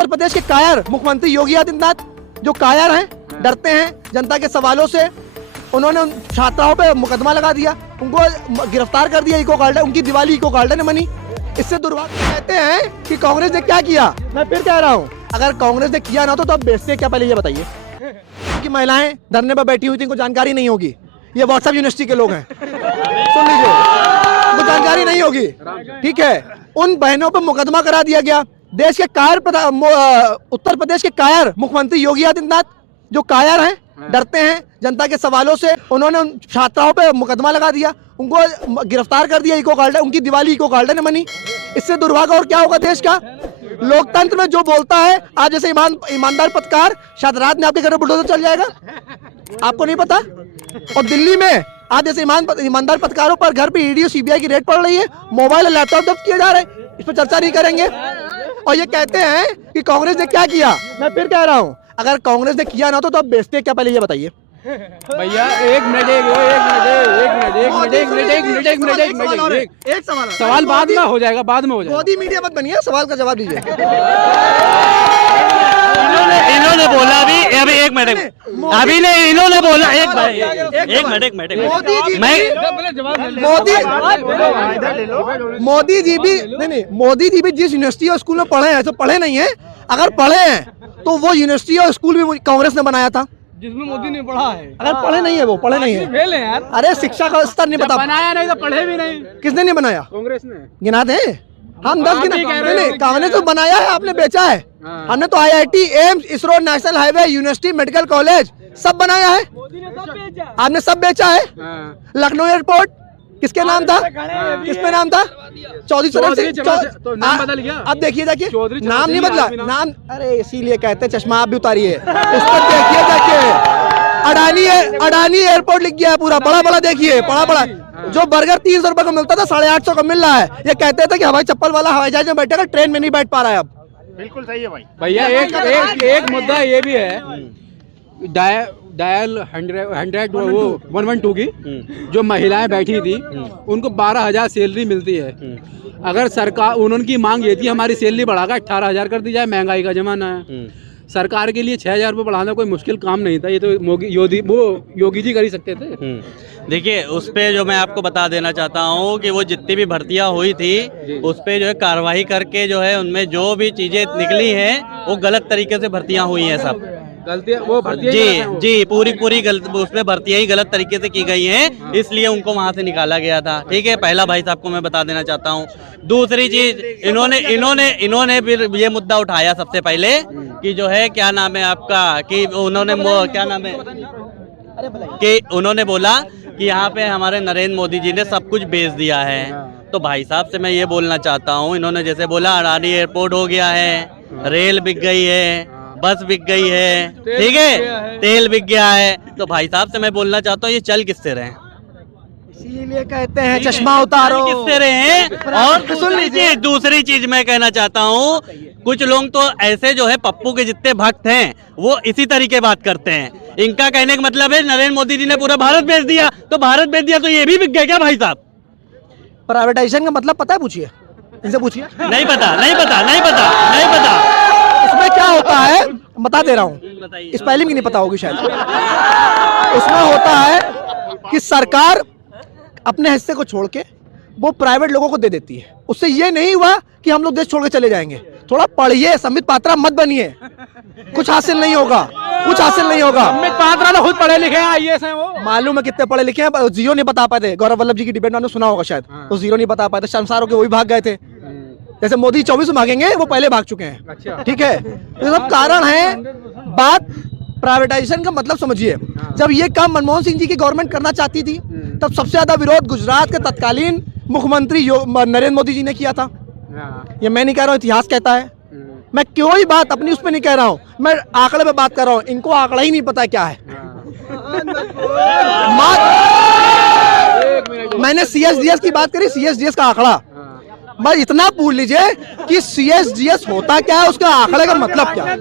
उत्तर प्रदेश के कायर मुख्यमंत्री योगी आदित्यनाथ जो कायर हैं, डरते हैं जनता के सवालों से, उन्होंने उन छात्राओं पे मुकदमा लगा दिया, उनको गिरफ्तार कर दिया। इको गार्डन, उनकी दिवाली इको गार्डन बनी। इससे दुर्भाग्य। कहते हैं कि कांग्रेस ने क्या किया, मैं फिर कह रहा हूँ, अगर कांग्रेस ने किया ना तो अब बेचते क्या, पहले ये बताइए। कि महिलाएं धरने पर बैठी हुई थी, इनको जानकारी नहीं होगी, ये व्हाट्सएप यूनिवर्सिटी के लोग हैं, सुन लीजिए, उनको जानकारी नहीं होगी, ठीक है। उन बहनों पर मुकदमा करा दिया गया। देश के कायर उत्तर प्रदेश के कायर मुख्यमंत्री योगी आदित्यनाथ जो कायर हैं, डरते हैं जनता के सवालों से, उन्होंने उन छात्राओं पे मुकदमा लगा दिया, उनको गिरफ्तार कर दिया। इको गार्डन, उनकी दिवाली इको गार्डन बनी। इससे दुर्भाग्य और क्या होगा देश का। लोकतंत्र में जो बोलता है, आज जैसे ईमानदार पत्रकार, शायद रात में आपके घर में बुलडोजर चल जाएगा, आपको नहीं पता। और दिल्ली में आज जैसे ईमानदार पत्रकारों पर घर पे ईडी और सीबीआई की रेड पड़ रही है, मोबाइल और लैपटॉप जब्त किए जा रहे हैं, इस पर चर्चा नहीं करेंगे। और ये कहते हैं कि कांग्रेस ने क्या किया, मैं फिर कह रहा हूँ, अगर कांग्रेस ने किया ना तो अब बेचते क्या, पहले ये बताइए। भैया एक सवाल बाद में हो जाएगा, बाद में हो जाएगा। मोदी मीडिया मत बनिए, सवाल का जवाब दीजिए। इन्होंने बोला अभी एक मिनट, अभी ने इन्होंने बोला एक मिनट मोदी जी भी नहीं, मोदी जी भी जिस यूनिवर्सिटी और स्कूल में पढ़े हैं, तो पढ़े नहीं है, अगर पढ़े हैं तो वो यूनिवर्सिटी और स्कूल भी कांग्रेस ने बनाया था, जिसमें मोदी ने पढ़ा है। अगर पढ़े नहीं है, वो पढ़े नहीं है, फेल है यार। अरे शिक्षा का स्तर नहीं पता, बनाया नहीं तो पढ़े भी नहीं। किसने नहीं बनाया, कांग्रेस ने। गिना दे, हम 10 गिना। कांग्रेस तो बनाया है, आपने बेचा है। हमने तो IIT, AIIMS, ISRO, national highway, university, medical college सब बनाया है, आपने सब बेचा है। लखनऊ एयरपोर्ट किसके नाम था, किस पे नाम था, चौधरी तो नाम बदल गया। अब देखिए नाम नहीं बदला, नाम, अरे इसीलिए कहते हैं चश्मा आप भी उतारिए, उस पर देखिए जाके, अडानी एयरपोर्ट लिख गया है पूरा, बड़ा बड़ा देखिए, बड़ा जो बर्गर 300 रुपए का मिलता था 850 का मिल रहा है। ये कहते थे कि हवाई चप्पल वाला हवाई जहाज में बैठेगा, ट्रेन में नहीं बैठ पा रहा है। अब बिल्कुल सही है भाई। भैया एक मुद्दा ये भी है, डायल 100 वो 112 की जो महिलाएं बैठी थी, उनको 12,000 सैलरी मिलती है। अगर सरकार, उन्होंने मांग ये थी हमारी सैलरी बढ़ाकर 18,000 कर दी जाए, महंगाई का जमाना है। सरकार के लिए 6,000 रुपये बढ़ाना कोई मुश्किल काम नहीं था, ये तो योगी जी कर ही सकते थे। देखिए, उस पे जो मैं आपको बता देना चाहता हूँ कि वो जितनी भी भर्तियां हुई थी, उस पे जो है कार्रवाई करके जो है उनमें जो भी चीजें निकली हैं वो गलत तरीके से भर्तियां हुई हैं, सब गलतियां वो भर्तियां जी पूरी गलत, उसमें भर्तियां ही गलत तरीके से की गई हैं, इसलिए उनको वहां से निकाला गया था। ठीक है, पहला भाई साहब को मैं बता देना चाहता हूँ। दूसरी चीज, इन्होंने फिर ये मुद्दा उठाया सबसे पहले कि जो है क्या नाम है आपका, कि उन्होंने क्या नाम है, कि उन्होंने बोला कि यहाँ पे हमारे नरेंद्र मोदी जी ने सब कुछ बेच दिया है। तो भाई साहब से मैं ये बोलना चाहता हूँ, इन्होंने जैसे बोला अडानी एयरपोर्ट हो गया है, रेल बिक गई है, बस बिक गई है, ठीक है, तेल बिक गया है, तो भाई साहब से मैं बोलना चाहता हूँ ये चल किससे रहे, इसीलिए कहते हैं चश्मा उतारो, किससे रहे। और सुन लीजिए, दूसरी चीज मैं कहना चाहता हूँ, कुछ लोग तो ऐसे जो है पप्पू के जितने भक्त हैं वो इसी तरीके बात करते हैं। इनका कहने का मतलब है नरेंद्र मोदी जी ने पूरा भारत बेच दिया, तो भारत बेच दिया तो ये भी बिक गया क्या भाई साहब? प्राइवेटाइजेशन का मतलब पता है, पूछिए इनसे, पूछिए। नहीं पता। इसमें क्या होता है बता दे रहा हूँ, इस पहले भी नहीं पता होगी शायद। उसमें होता है कि सरकार अपने हिस्से को छोड़ के वो प्राइवेट लोगों को दे देती है। उससे ये नहीं हुआ कि हम लोग देश छोड़ के चले जाएंगे। थोड़ा पढ़िए, संबित पात्रा मत बनिए, कुछ हासिल नहीं होगा। संबित पात्रा तो खुद पढ़े लिखे हैं, IAS हैं वो। मालूम है कितने पढ़े लिखे हैं, जीरो नहीं बता पाए थे। गौरव वल्लभ जी की डिबेट में सुना होगा शायद, तो जीरो नहीं बता पाए थे, शर्मसार होकर वही भाग गए थे। जैसे मोदी 24 में भागेंगे, वो पहले भाग चुके हैं। अच्छा। ठीक है, तो सब कारण है। बात प्राइवेटाइजेशन का मतलब समझिए, जब ये काम मनमोहन सिंह जी की गवर्नमेंट करना चाहती थी, तब सबसे ज्यादा विरोध गुजरात के तत्कालीन मुख्यमंत्री नरेंद्र मोदी जी ने किया था। ये मैं नहीं कह रहा हूँ, इतिहास कहता है। मैं कोई बात अपनी उस पर नहीं कह रहा हूँ, मैं आंकड़े पे बात कर रहा हूँ। इनको आंकड़ा ही नहीं पता क्या है। मैंने CSDS की बात करी, CSDS का आंकड़ा, बस इतना पूछ लीजिए कि CSDS होता क्या है, उसका आंकड़े का मतलब क्या है।